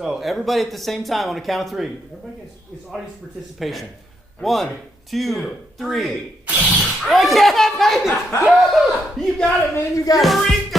So everybody at the same time on a count of three. Everybody gets it's audience participation. 1, 2, 3. Oh yeah, baby! You got it, man. You got it. Eureka!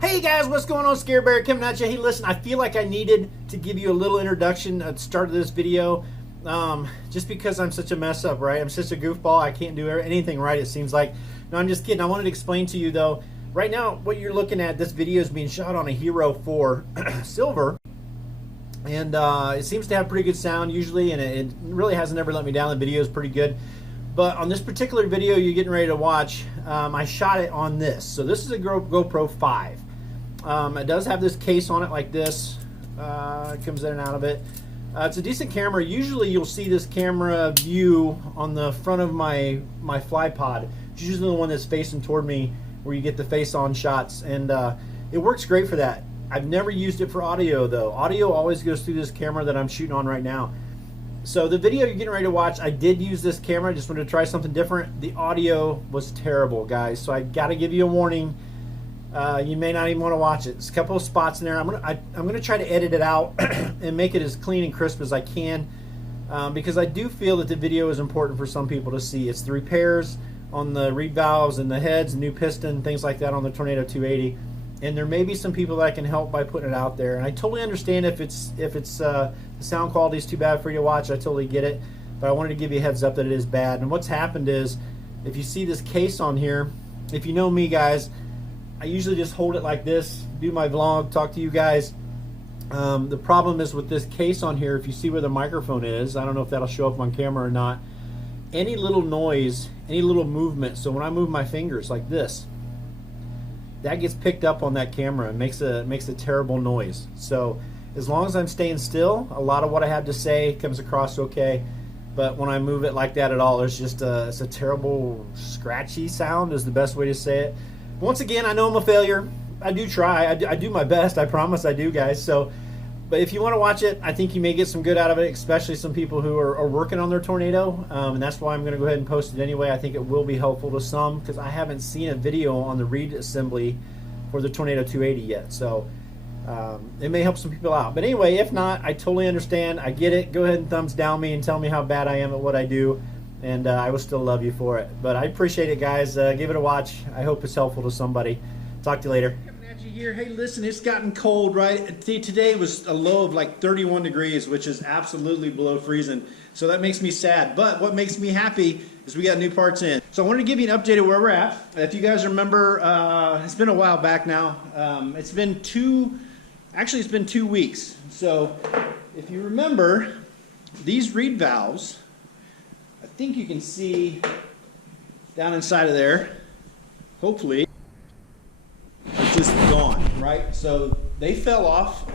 Hey guys, what's going on? Scare Bear coming at you. Hey, listen, I feel like I needed to give you a little introduction at the start of this video, just because I'm such a mess up, right? I'm such a goofball. I can't do anything right, it seems like. No, I'm just kidding. I wanted to explain to you, though, right now, what you're looking at, this video is being shot on a Hero 4 Silver, and it seems to have pretty good sound usually, and it really hasn't ever let me down. The video is pretty good. But on this particular video you're getting ready to watch, I shot it on this. So this is a GoPro 5. It does have this case on it like this. It comes in and out of it. It's a decent camera. Usually you'll see this camera view on the front of my fly pod. It's usually the one that's facing toward me where you get the face-on shots. And it works great for that. I've never used it for audio though. Audio always goes through this camera that I'm shooting on right now. So the video you're getting ready to watch, I did use this camera. I just wanted to try something different. The audio was terrible, guys. So I got to give you a warning. You may not even want to watch it. There's a couple of spots in there. I'm gonna try to edit it out and make it as clean and crisp as I can, because I do feel that the video is important for some people to see. It's the repairs on the reed valves and the heads, new piston, things like that on the Tornado 280. And there may be some people that I can help by putting it out there. And I totally understand if the sound quality is too bad for you to watch. I totally get it. But I wanted to give you a heads up that it is bad. And what's happened is, if you see this case on here, if you know me, guys, I usually just hold it like this, do my vlog, talk to you guys. The problem is with this case on here, if you see where the microphone is, I don't know if that'll show up on camera or not, any little noise, any little movement, so when I move my fingers like this, that gets picked up on that camera and makes a terrible noise. So as long as I'm staying still, a lot of what I have to say comes across okay. But when I move it like that at all, it's just it's a terrible scratchy sound is the best way to say it. Once again, I know I'm a failure. I do try. I do my best. I promise I do, guys. So, but if you want to watch it, I think you may get some good out of it, especially some people who are working on their Tornado. And that's why I'm going to go ahead and post it anyway. I think it will be helpful to some, because I haven't seen a video on the reed assembly for the Tornado 280 yet. So it may help some people out. But anyway, if not, I totally understand. I get it. Go ahead and thumbs down me and tell me how bad I am at what I do. And I will still love you for it. But I appreciate it, guys. Give it a watch. I hope it's helpful to somebody. Talk to you later. Coming at you here. Hey, listen, it's gotten cold, right? Today was a low of like 31 degrees, which is absolutely below freezing. So that makes me sad. But what makes me happy is we got new parts in. So I wanted to give you an update of where we're at. If you guys remember, it's been a while back now. It's been 2 weeks. So if you remember, these reed valves, I think you can see down inside of there, hopefully, it's just gone, right? So they fell off,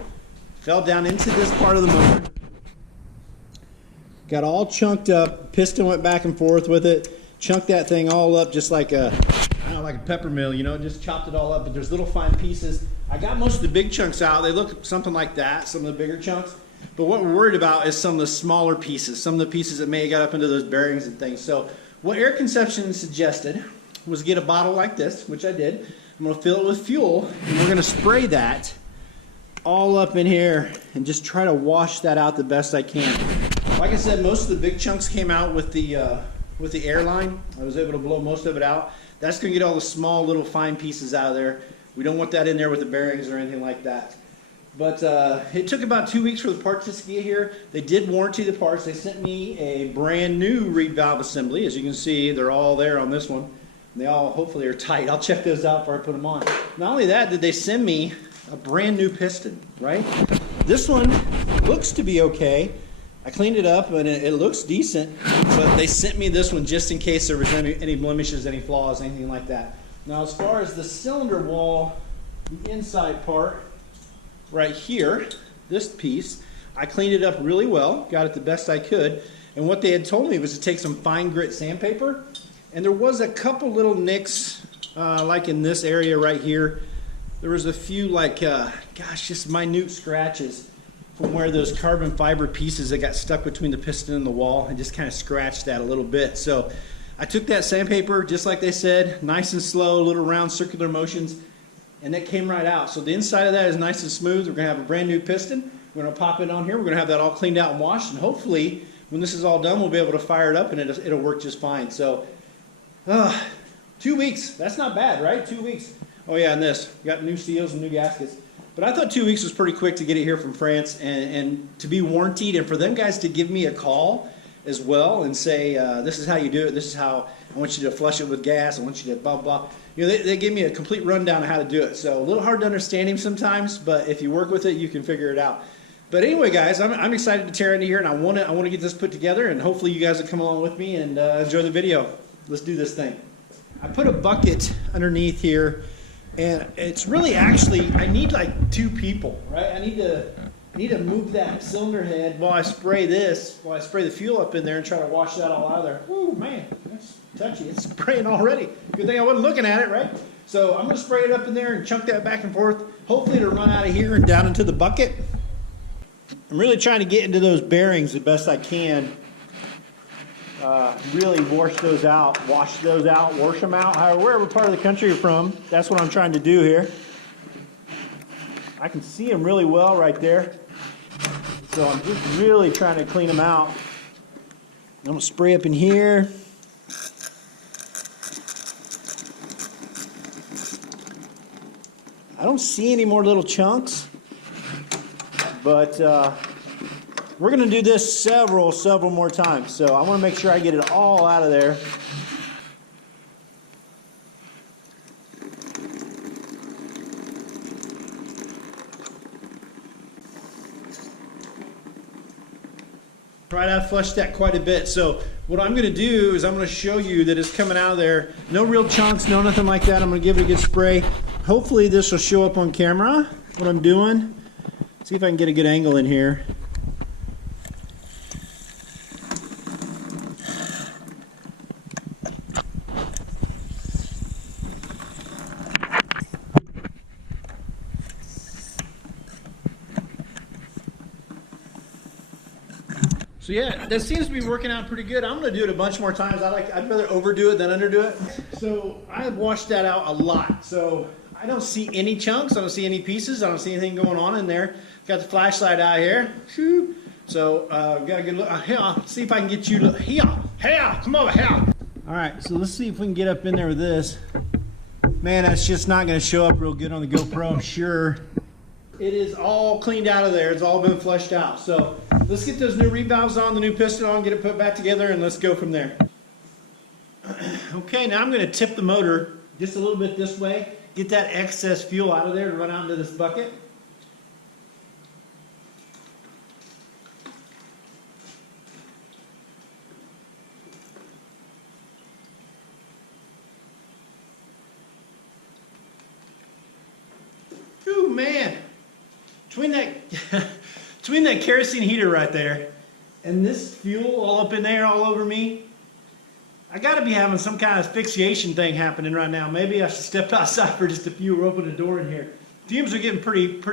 fell down into this part of the motor, got all chunked up, piston went back and forth with it, chunked that thing all up just like a, I don't know, like a pepper mill, you know, just chopped it all up, but there's little fine pieces. I got most of the big chunks out. They look something like that, some of the bigger chunks. But what we're worried about is some of the smaller pieces, some of the pieces that may have got up into those bearings and things. So what Air Conception suggested was get a bottle like this, which I did. I'm going to fill it with fuel, and we're going to spray that all up in here and just try to wash that out the best I can. Like I said, most of the big chunks came out with the airline. I was able to blow most of it out. That's going to get all the small little fine pieces out of there. We don't want that in there with the bearings or anything like that. But it took about 2 weeks for the parts to get here. They did warranty the parts. They sent me a brand new reed valve assembly. As you can see, they're all there on this one. And they all hopefully are tight. I'll check those out before I put them on. Not only that, did they send me a brand new piston, right? This one looks to be okay. I cleaned it up and it looks decent. But they sent me this one just in case there was any blemishes, any flaws, anything like that. Now as far as the cylinder wall, the inside part, right here, this piece, I cleaned it up really well, got it the best I could, and what they had told me was to take some fine grit sandpaper And there was a couple little nicks, like in this area right here. There was a few like, gosh, just minute scratches from where those carbon fiber pieces that got stuck between the piston and the wall, and just kind of scratched that a little bit. So I took that sandpaper, just like they said, nice and slow, little round circular motions, and that came right out. So the inside of that is nice and smooth. We're going to have a brand new piston. We're going to pop it on here. We're going to have that all cleaned out and washed, and hopefully when this is all done, we'll be able to fire it up and it'll work just fine. So 2 weeks, that's not bad, right? 2 weeks. Oh yeah, and this, we got new seals and new gaskets. But I thought 2 weeks was pretty quick to get it here from France and to be warrantied, and for them guys to give me a call as well and say, this is how you do it, this is how I want you to flush it with gas, I want you to blah, blah. You know, they gave me a complete rundown of how to do it. So a little hard to understand him sometimes, but if you work with it, you can figure it out. But anyway, guys, I'm excited to tear into here, and I want to get this put together, and hopefully you guys will come along with me and enjoy the video. Let's do this thing. I put a bucket underneath here, and it's really actually, I need like 2 people, right? I need to move that cylinder head while I spray the fuel up in there and try to wash that all out of there. Ooh, man, that's touchy. It's spraying already. Good thing I wasn't looking at it, right? So I'm going to spray it up in there and chunk that back and forth. Hopefully it'll run out of here and down into the bucket. I'm really trying to get into those bearings the best I can. Really wash those out, wash them out, however, wherever part of the country you're from. That's what I'm trying to do here. I can see them really well right there. So I'm just really trying to clean them out. I'm going to spray up in here. I don't see any more little chunks, but we're going to do this several more times. So I want to make sure I get it all out of there. Try to flush that quite a bit. So what I'm going to do is I'm going to show you that it's coming out of there. No real chunks, no nothing like that. I'm going to give it a good spray. Hopefully this will show up on camera, what I'm doing. See if I can get a good angle in here. So yeah, that seems to be working out pretty good. I'm going to do it a bunch more times. I'd rather overdo it than underdo it. So I've washed that out a lot. So I don't see any chunks. I don't see any pieces. I don't see anything going on in there. Got the flashlight out here. So got a good look. Here, see if I can get you to here. Come over here. All right, so let's see if we can get up in there with this. Man, that's just not going to show up real good on the GoPro, I'm sure. It is all cleaned out of there. It's all been flushed out. So let's get those new reed valves on, the new piston on, get it put back together, and let's go from there. Okay, now I'm going to tip the motor just a little bit this way, get that excess fuel out of there to run out into this bucket. Ooh, man. Between that kerosene heater right there and this fuel all up in there all over me, I got to be having some kind of asphyxiation thing happening right now. Maybe I should step outside for just a few or open the door in here. Fumes are getting pretty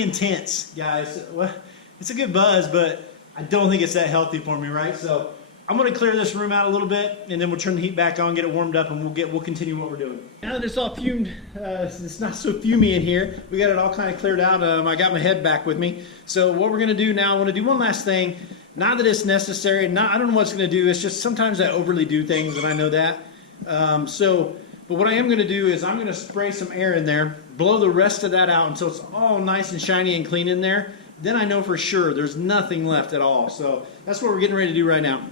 intense, guys. Well, it's a good buzz, but I don't think it's that healthy for me, right? So I'm going to clear this room out a little bit, and then we'll turn the heat back on, get it warmed up, and we'll continue what we're doing. Now that it's all fumed, it's not so fumy in here. We got it all kind of cleared out. I got my head back with me. So what we're going to do now, I want to do one last thing. Not that it's necessary. I don't know what it's going to do. It's just sometimes I overly do things, and I know that. But what I am going to do is I'm going to spray some air in there, blow the rest of that out until it's all nice and shiny and clean in there. Then I know for sure there's nothing left at all. So that's what we're getting ready to do right now.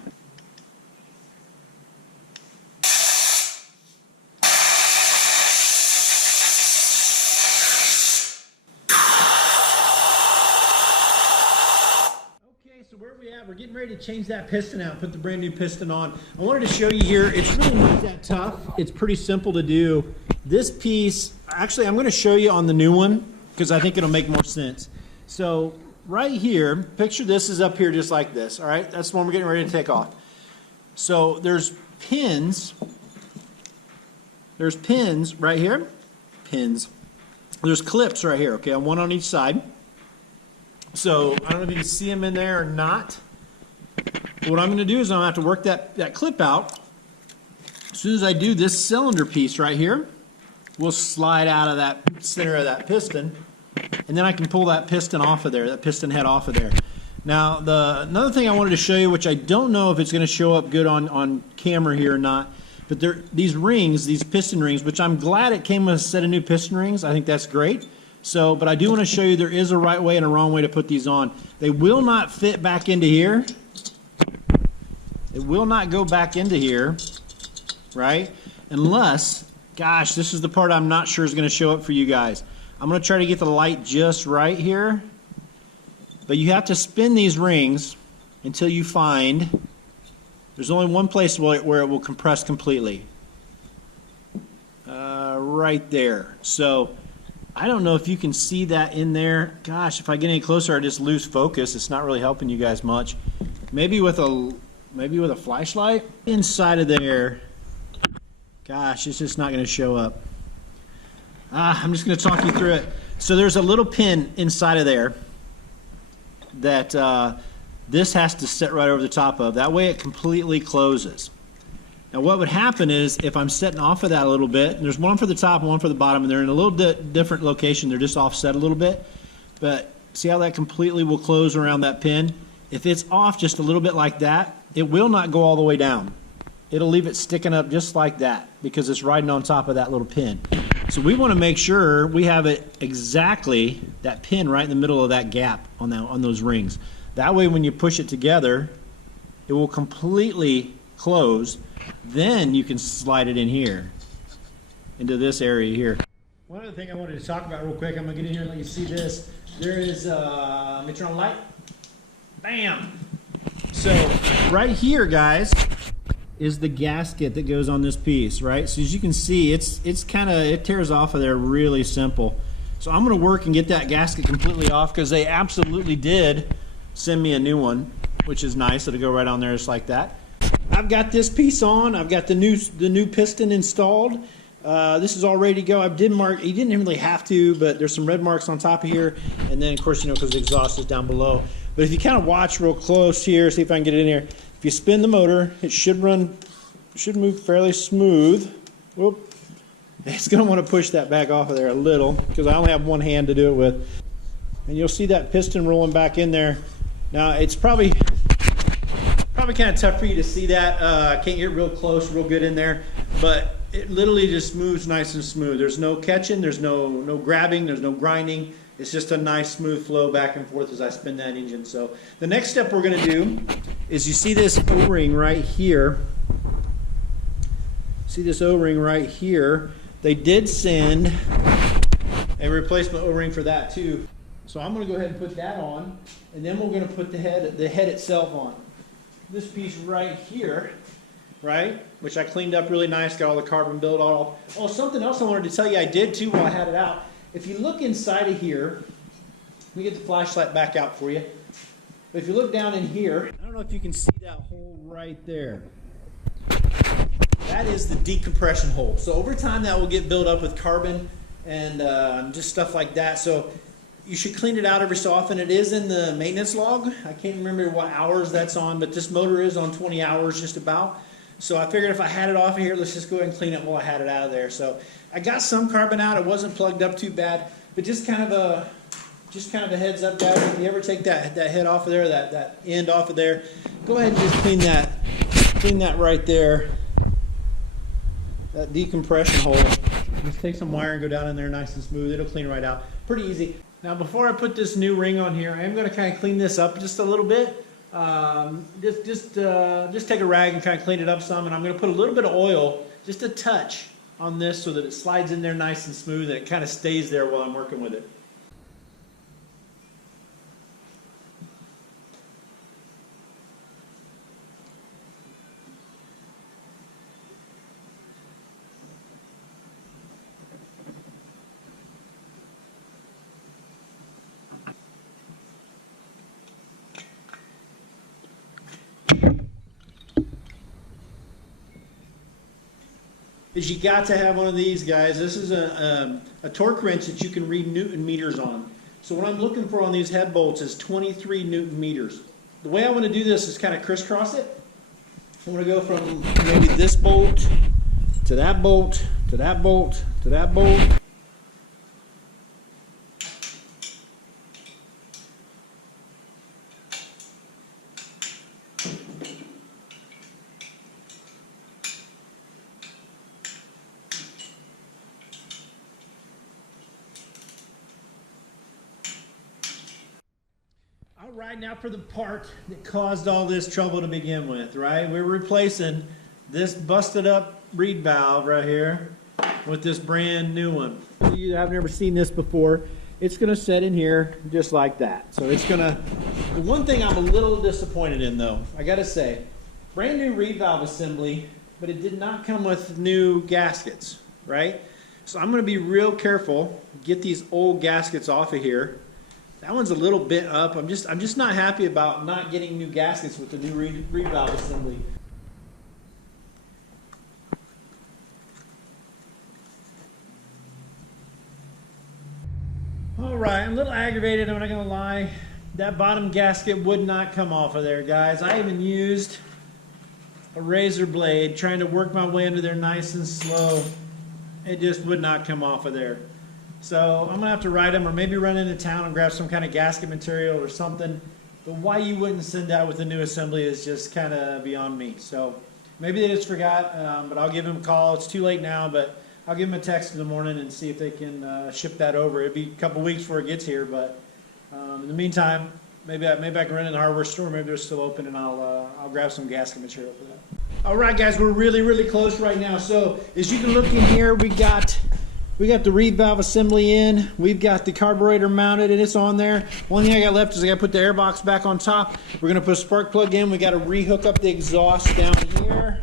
So where we at? We're getting ready to change that piston out, put the brand new piston on. I wanted to show you here, it's really not that tough. It's pretty simple to do. This piece, actually I'm going to show you on the new one because I think it'll make more sense. So right here, picture this is up here just like this, all right? That's the one we're getting ready to take off. So there's pins. There's pins right here. Pins. There's clips right here, okay, one on each side. So I don't know if you can see them in there or not. What I'm going to do is I'm going to have to work that clip out. As soon as I do, this cylinder piece right here will slide out of that center of that piston, and then I can pull that piston off of there, that piston head off of there. Now, another thing I wanted to show you, which I don't know if it's going to show up good on camera here or not, but these rings, these piston rings, which I'm glad it came with a set of new piston rings. I think that's great. So, but I do want to show you there is a right way and a wrong way to put these on. They will not fit back into here. It will not go back into here, right? Unless, gosh, this is the part I'm not sure is going to show up for you guys. I'm going to try to get the light just right here. But you have to spin these rings until you find there's only one place where it will compress completely. Right there. So I don't know if you can see that in there. Gosh, if I get any closer, I just lose focus. It's not really helping you guys much. Maybe with a flashlight inside of there. Gosh, it's just not going to show up. I'm just going to talk you through it. So there's a little pin inside of there that this has to sit right over the top of. That way it completely closes. Now what would happen is if I'm setting off of that a little bit, and there's one for the top and one for the bottom, and they're in a little different location, they're just offset a little bit, but see how that completely will close around that pin? If it's off just a little bit like that, it will not go all the way down. It'll leave it sticking up just like that because it's riding on top of that little pin. So we want to make sure we have it exactly, that pin right in the middle of that gap on those rings. That way when you push it together, it will completely close. Then you can slide it in here, into this area here. One other thing I wanted to talk about real quick, I'm going to get in here and let you see this. There is, let me turn on the light. Bam! So right here, guys, is the gasket that goes on this piece, right? So as you can see, it tears off of there really simple. So I'm going to work and get that gasket completely off because they absolutely did send me a new one, which is nice. It'll go right on there just like that. I've got this piece on. I've got the new piston installed. This is all ready to go. I did mark. You didn't really have to, but there's some red marks on top of here, and then of course because the exhaust is down below. But if you kind of watch real close here, see if I can get it in here. If you spin the motor, it should move fairly smooth. Whoop. It's going to want to push that back off of there a little because I only have one hand to do it with. And you'll see that piston rolling back in there. Now it's probably kind of tough for you to see that. I can't get real close, real good in there, but it literally just moves nice and smooth. There's no catching, there's no grabbing, there's no grinding. It's just a nice smooth flow back and forth as I spin that engine. So the next step we're going to do is you see this O-ring right here. See this O-ring right here? They did send a replacement O-ring for that too. So I'm going to go ahead and put that on, and then we're going to put the head itself on. This piece right here, right, which I cleaned up really nice, got all the carbon built off. Oh, something else I wanted to tell you I did too while I had it out. If you look inside of here, let me get the flashlight back out for you. But if you look down in here, I don't know if you can see that hole right there. That is the decompression hole. So over time that will get built up with carbon and just stuff like that. So you should clean it out every so often. It is in the maintenance log. I can't remember what hours that's on, but this motor is on 20 hours just about. So I figured if I had it off of here, let's just go ahead and clean it while I had it out of there. So I got some carbon out. It wasn't plugged up too bad, but just kind of a heads up, guys. If you ever take that head off of there, that end off of there, go ahead and just clean that right there. That decompression hole. Just take some wire and go down in there nice and smooth. It'll clean right out. Pretty easy. Now before I put this new ring on here, I am going to kind of clean this up just a little bit. Just take a rag and kind of clean it up some, and I'm going to put a little bit of oil, just a touch, on this so that it slides in there nice and smooth and it kind of stays there while I'm working with it. is you got to have one of these, guys. This is a torque wrench that you can read Newton meters on. So what I'm looking for on these head bolts is 23 Newton meters. The way I want to do this is kind of crisscross it. I want to go from maybe this bolt to that bolt to that bolt to that bolt. All right, now for the part that caused all this trouble to begin with, right? We're replacing this busted up reed valve right here with this brand new one. You have never seen this before. It's gonna set in here just like that. So it's gonna, the one thing I'm a little disappointed in though, I gotta say, brand new reed valve assembly, but it did not come with new gaskets, right? So I'm gonna be real careful, get these old gaskets off of here. That one's a little bit up. I'm just not happy about not getting new gaskets with the new reed valve assembly. All right, I'm a little aggravated, I'm not gonna lie. That bottom gasket would not come off of there, guys. I even used a razor blade trying to work my way under there nice and slow. It just would not come off of there. So I'm gonna have to ride them or maybe run into town and grab some kind of gasket material or something. But why you wouldn't send that with a new assembly is just kind of beyond me. So maybe they just forgot, but I'll give them a call. It's too late now, but I'll give them a text in the morning and see if they can ship that over. It'll be a couple weeks before it gets here, but in the meantime, maybe I can run in the hardware store. Maybe they're still open, and I'll grab some gasket material for that. All right, guys, we're really close right now. So as you can look in here, we got the reed valve assembly in. We've got the carburetor mounted and it's on there. One thing I got left is I got to put the air box back on top. We're going to put a spark plug in. We got to rehook up the exhaust down here.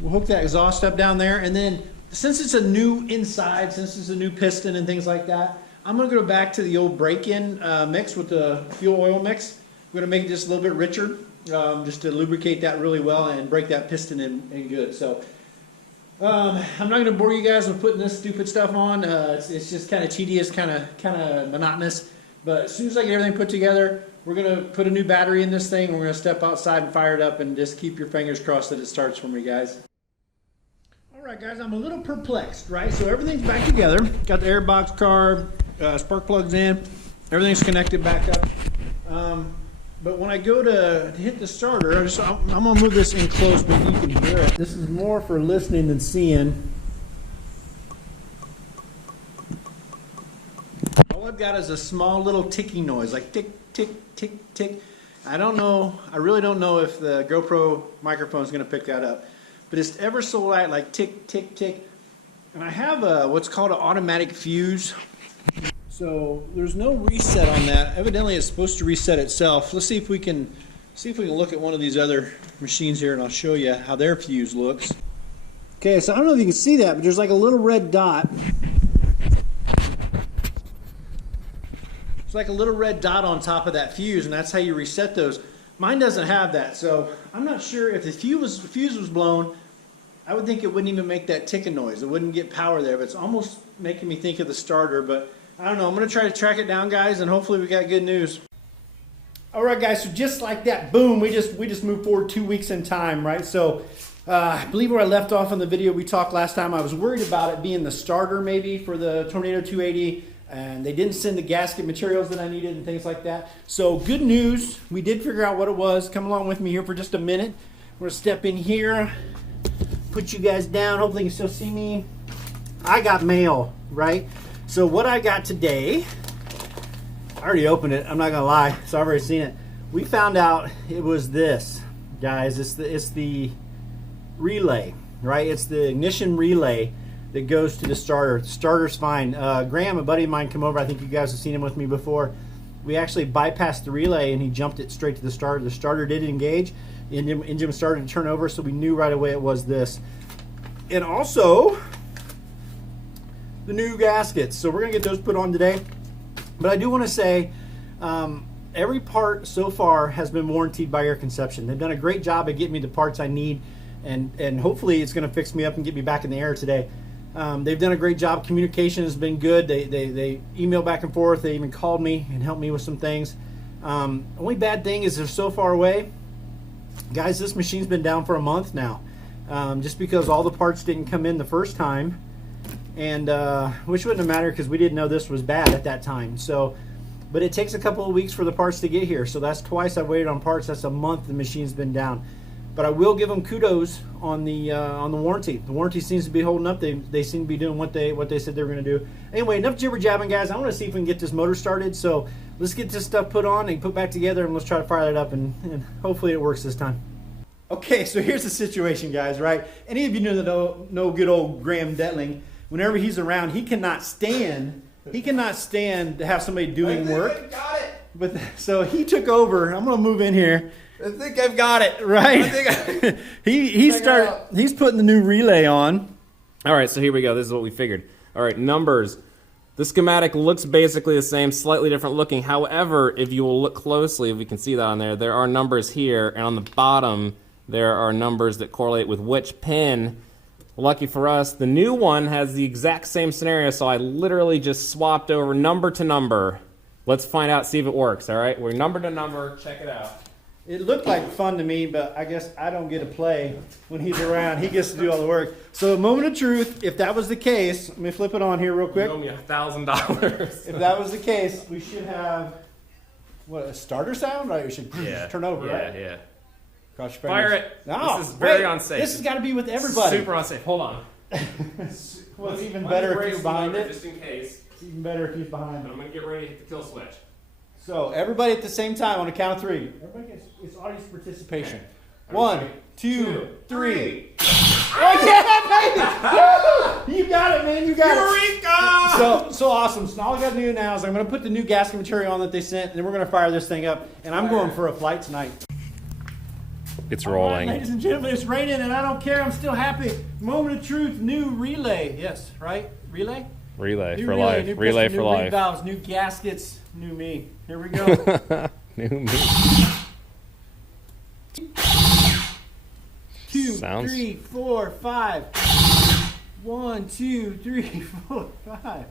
We'll hook that exhaust up down there. And then since it's a new inside, since it's a new piston and things like that, I'm going to go back to the old break-in mix with the fuel oil mix. We're going to make it just a little bit richer, just to lubricate that really well and break that piston in good. So I'm not going to bore you guys with putting this stupid stuff on. It's just kind of tedious, kind of monotonous. But as soon as I get everything put together, we're going to put a new battery in this thing. And we're going to step outside and fire it up and just keep your fingers crossed that it starts for me, guys. All right, guys, I'm a little perplexed, right? So everything's back together. Got the air box carb, spark plugs in. Everything's connected back up. But when I go to hit the starter, I'm going to move this in close, but you can hear it. This is more for listening than seeing. All I've got is a small little ticking noise, like tick, tick, tick, tick. I really don't know if the GoPro microphone is going to pick that up. But it's ever so light, like tick, tick, tick. And I have what's called an automatic fuse. So there's no reset on that. Evidently it's supposed to reset itself. Let's see if we can look at one of these other machines here and I'll show you how their fuse looks. Okay, so I don't know if you can see that, but there's like a little red dot. It's like a little red dot on top of that fuse, and that's how you reset those. Mine doesn't have that, so I'm not sure if the fuse was blown. I would think it wouldn't even make that ticking noise. It wouldn't get power there, but it's almost making me think of the starter, but I don't know. I'm going to try to track it down, guys, and hopefully we got good news. All right, guys, so just like that, boom, we just moved forward 2 weeks in time, right? So I believe where I left off in the video we talked last time, I was worried about it being the starter maybe for the Tornado 280, and they didn't send the gasket materials that I needed and things like that. So good news, we did figure out what it was. Come along with me here for just a minute. We're going to step in here, put you guys down. Hopefully you can still see me. I got mail, right? So what I got today, I already opened it, I'm not gonna lie, so I've already seen it. We found out it was this, guys. It's the relay, right? It's the ignition relay that goes to the starter. The starter's fine. Graham, a buddy of mine, come over. I think you guys have seen him with me before. We actually bypassed the relay and he jumped it straight to the starter. The starter did engage. The engine started to turn over, so we knew right away it was this. And also the new gaskets. So we're gonna get those put on today. But I do want to say every part so far has been warranted by Air Conception. They've done a great job of getting me the parts I need. and hopefully it's going to fix me up and get me back in the air today. They've done a great job. Communication has been good. They email back and forth. They even called me and helped me with some things. Only bad thing is they're so far away. Guys, this machine's been down for a month now, just because all the parts didn't come in the first time, and which wouldn't have mattered because we didn't know this was bad at that time. So, but it takes a couple of weeks for the parts to get here. So that's twice I've waited on parts. That's a month the machine's been down. But I will give them kudos on the warranty. The warranty seems to be holding up. They seem to be doing what they said they were going to do. Anyway, enough jibber jabbing, guys. I want to see if we can get this motor started. So let's get this stuff put on and put back together, and let's try to fire it up, and hopefully it works this time. Okay, so here's the situation, guys. Right? Any of you know good old Graham Detling? Whenever he's around, he cannot stand. He cannot stand to have somebody doing work. I got it. But so he took over. I'm going to move in here. I think I've got it. Right? He's putting the new relay on. All right, so here we go. This is what we figured. All right, numbers. The schematic looks basically the same, slightly different looking. However, if you will look closely, if we can see that on there, there are numbers here, and on the bottom, there are numbers that correlate with which pin. Lucky for us, the new one has the exact same scenario, so I literally just swapped over number to number. Let's find out, see if it works, all right? We're number to number. Check it out. It looked like fun to me, but I guess I don't get to play when he's around. He gets to do all the work. So, moment of truth, if that was the case, let me flip it on here real quick. You owe me $1,000. If that was the case, we should have, what, a starter sound? Right? We should turn over, right? Yeah. Cross your Fire fingers. it. No, This is very unsafe. This has got to be with everybody. Super unsafe. Hold on. Well, it's even better if he's behind it. Just in case. It's even better if he's behind I'm it. going to get ready to hit the kill switch. So, everybody at the same time on a count of three. Everybody gets, it's audience participation. Okay. 1, 2, 3. Oh, yeah, baby! You got it, man. You got it. So awesome. So all I got to do now is I'm going to put the new gasket material on that they sent, and then we're going to fire this thing up. And I'm going for a flight tonight. It's All rolling. right, ladies and gentlemen, it's raining, and I don't care. I'm still happy. Moment of truth, new relay. Yes, right? Relay? Relay New for relay, life. new Relay piston, for new life. ring valves, new gaskets, new me. Here we go. New me. 2, Sounds- 3, 4, 5. 1, 2, 3, 4, 5.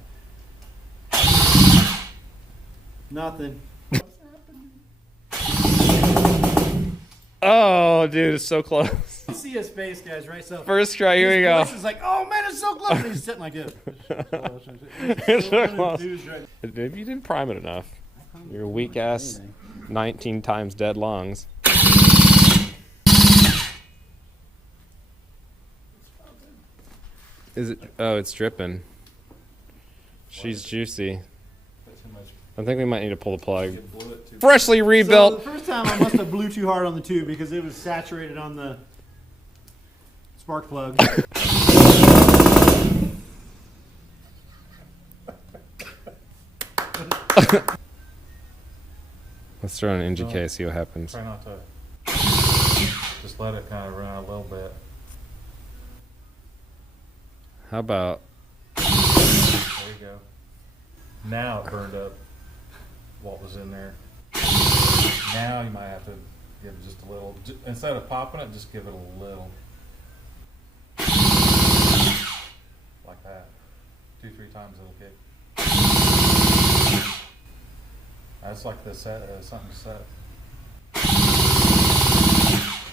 Nothing. Oh, dude, it's so close. You see his face, guys, right? So First try, here we go. His voice is like, oh man, it's so close. And he's sitting like this. It's so So close. enthused, right? Maybe you didn't prime it enough. Your weak ass 19 times dead lungs. Is it? Oh, it's dripping. She's juicy. I think we might need to pull the plug. Freshly So rebuilt. the first time I must have blew too hard on the tube because it was saturated on the spark plug. Let's throw an NGK, see what happens. Try not to. Just let it kind of run out a little bit. How about? There you go. Now it burned up what was in there. Now you might have to give it just a little. Instead of popping it, just give it a little. Like that. 2-3 times it'll kick. That's like the set, something set.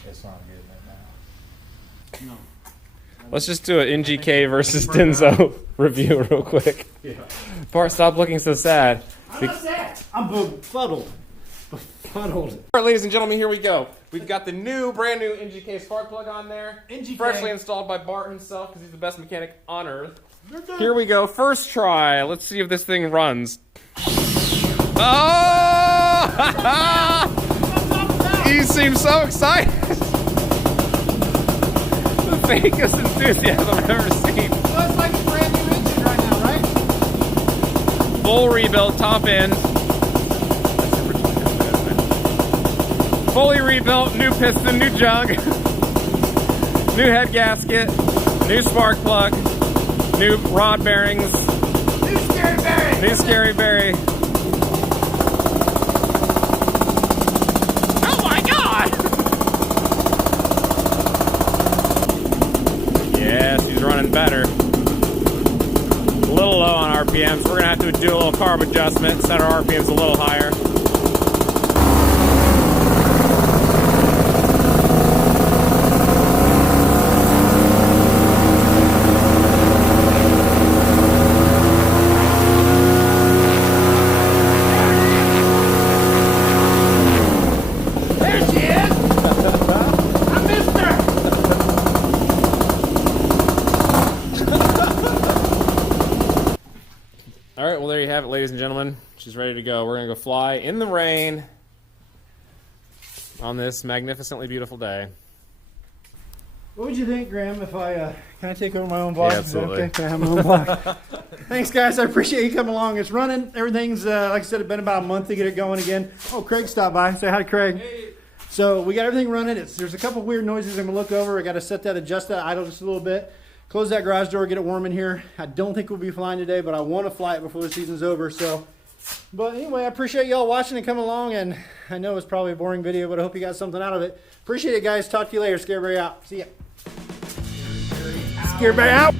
It's not getting it now. No. Let's just do an NGK versus Denso review real quick. Yeah. Bart, stop looking so sad. I'm not sad. I'm befuddled. Befuddled. All right, ladies and gentlemen, here we go. We've got the new, brand new NGK spark plug on there. NGK. Freshly installed by Bart himself because he's the best mechanic on earth. Here we go. First try. Let's see if this thing runs. Oh! You seem so excited. The fakest enthusiasm I've ever seen. So it's like a brand new engine right now, right? Full rebuild, top end. Fully rebuilt, new piston, new jug, new head gasket, new spark plug, new rod bearings, New Scary Barry. new scary berry. Oh my god! running better. A little low on RPMs. We're gonna have to do a little carb adjustment, set our RPMs a little higher. All right, well, there you have it, ladies and gentlemen. She's ready to go. We're going to go fly in the rain on this magnificently beautiful day. What would you think, Graham, if I can I take over my own vlog? Yeah, absolutely. Okay, can I have my own vlog? Thanks, guys. I appreciate you coming along. It's running. Everything's, like I said, it's been about a month to get it going again. Oh, Craig stopped by. Say hi to Craig. Hey. So we got everything running. There's a couple weird noises I'm going to look over. I got to set that, adjust that idle just a little bit. Close that garage door, get it warm in here. I don't think we'll be flying today, but I want to fly it before the season's over. So, but anyway, I appreciate y'all watching and coming along. And I know it's probably a boring video, but I hope you got something out of it. Appreciate it, guys. Talk to you later. Scareberry out. See ya. Scareberry out.